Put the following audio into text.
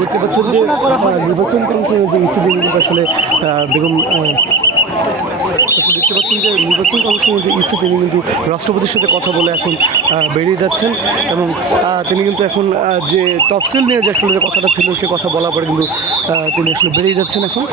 দেখতে পাচ্ছেন যে নির্বাচন কমিশনের যে ইসিবি আসলে দেখুন দেখতে পাচ্ছেন যে নির্বাচন কমিশনের যে ইসি তিনি কিন্তু রাষ্ট্রপতির সাথে কথা বলে এখন বেরিয়ে যাচ্ছেন এবং তিনি কিন্তু এখন যে তফসিল নিয়ে যে আসলে যে কথাটা ছিল সে কথা বলার পরে কিন্তু তিনি আসলে বেরিয়ে যাচ্ছেন এখন